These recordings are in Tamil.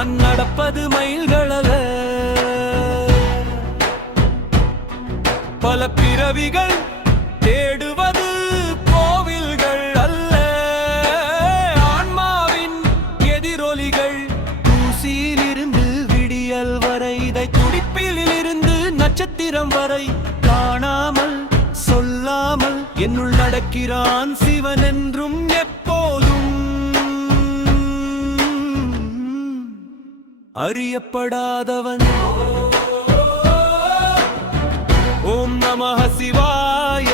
நான் நடப்பது மைல்களல்ல, பல பிறவிகள் தேடுவது கோவில்கள் அல்ல. ஆன்மாவின் எதிரொலிகள் தூசியிலிருந்து விடியல் வரை, இதை துடிப்பில் இருந்து நட்சத்திரம் வரை, காணாமல் சொல்லாமல் என்னுள் நடக்கிறான் சிவன் என்றும் எப்போதும் அறியப்படாதவன். ஓம் நமः சிவாய.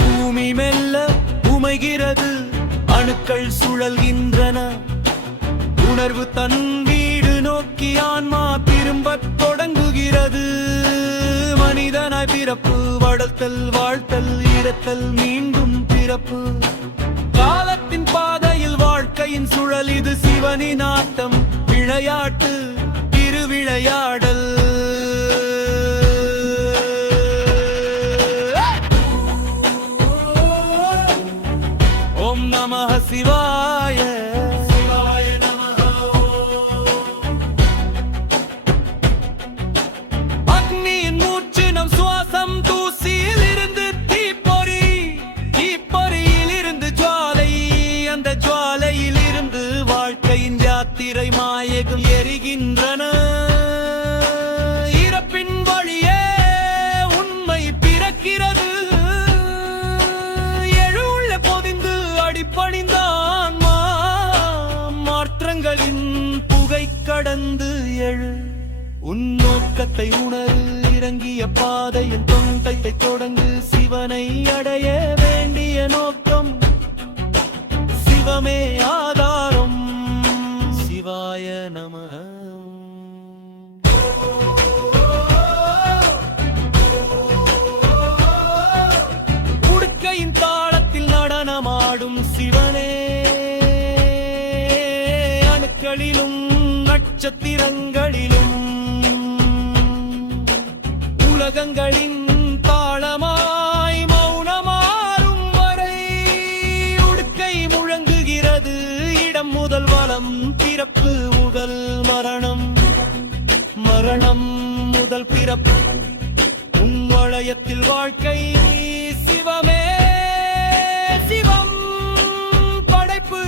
பூமி மெல்ல உமைகிறது, அணுக்கள் சுழல்கின்றன, உணர்வு தன் வீடு நோக்கி ஆன்மா திரும்பத் தொடங்குகிறது. மனிதனாய் பிறப்பு, வளர்த்தல் வாழ்த்தல் இறத்தல் மீண்டும் பிறப்பு, காலத்தின் பாதையில் வாழ்க்கையின் சுழல், இது சிவனின் ஆட்டம் விளையாட்டு திருவிளையாடல். ஓம் நமः சிவாய. அக்னியின் மூச்சு நம் சுவாசம், தூசியில் இருந்து தீப்பொறி, தீப்பொறியில் இருந்து ஜுவாலை, அந்த ஜுவாலையில் இருந்து வாழ்க்கையின் யாத்திரை மாயகம் எரிகின்றன. இறப்பின் வழியே உண்மை பிறக்கிறது, பணிந்தான் மாற்றங்களின் புகை கடந்து எழு. உன்னோக்கத்தை உணரு, இறங்கிய பாதையின் தொண்டத்தை தொடங்கு, சிவனை அடைய வேண்டிய நோக்கம், சிவமே ஆதாரம். சிவாய நமः. உடுக்கையின் தாளத்தில் நடனமாடும் சிவனே, அணுக்களிலும் நட்சத்திரங்களிலும் உலகங்களின் தாளமாய் மௌனமாறும் வரை உடுக்கை முழங்குகிறது. இடம் முதல் வலம், பிறப்பு முதல் மரணம், மரணம் முதல் பிறப்பு, உன் வளையத்தில் வாழ்க்கை சிவமே சிவம். படைப்பு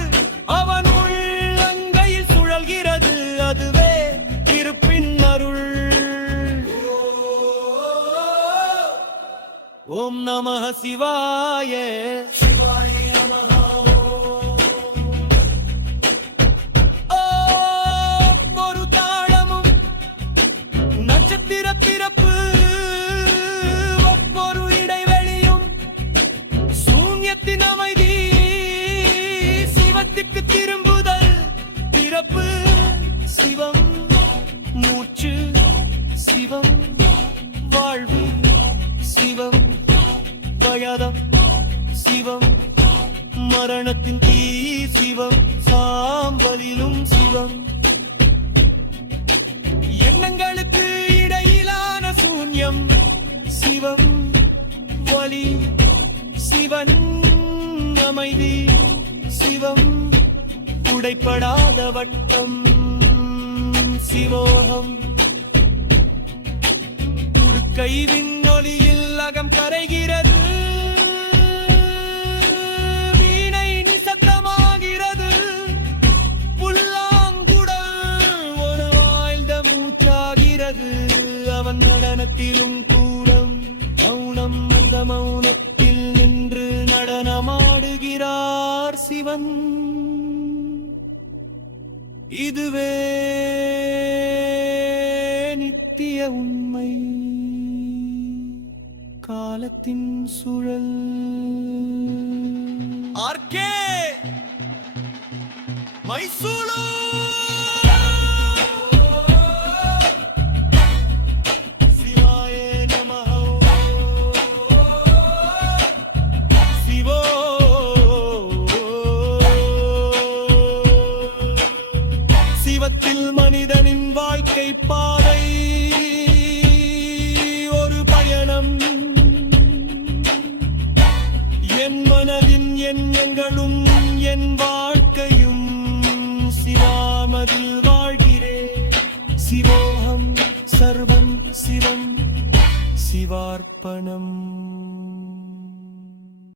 அவன் உள்ளங்கையில் சுழல்கிறது, அதுவே இருப்பின் அருள். ஓம் நமः சிவாய. ஒரு தாளமும் நட்சத்திர பிறப்பு, ஒவ்வொரு இடைவெளியும் சூன்யத்தின் அமைதி, சிவத்துக்கு திரும்புதல் பிறப்பு. சிவம் மூச்சு, சிவம் வாழ்வு, சிவம் பயதம், சிவம் மரணத்தின் தீ, சிவம் சாம்பலிலும் சிவம். எண்ணங்களுக்கு இடையிலான சூன்யம், சிவம் வலி, சிவன் அமைதி, சிவம் உடைப்படாத வட்டம், சிவோகம். உடுக்கை விண்ணொலியில் அகம் கரைகிறது, வீணை நிசத்தமாகிறது, புல்லாங்குடல் ஒரு வாழ்ந்த மூச்சாகிறது. அவன் நடனத்திலும் கூடம் மௌனம், அந்த மௌனத்தில் நின்று நடனமாடுகிறார் சிவன். இதுவே நித்திய உண்மை, காலத்தின் சுழல். ஆர்கே மைசூலு. சிவாய நமः. பாதை ஒரு பயணம் என் மனதின் எண்ணங்களும் என் வாழ்க்கையும் சிவாமதில் வாழ்கிறேன் சிவோகம் சர்வம் சிவம் சிவார்ப்பணம்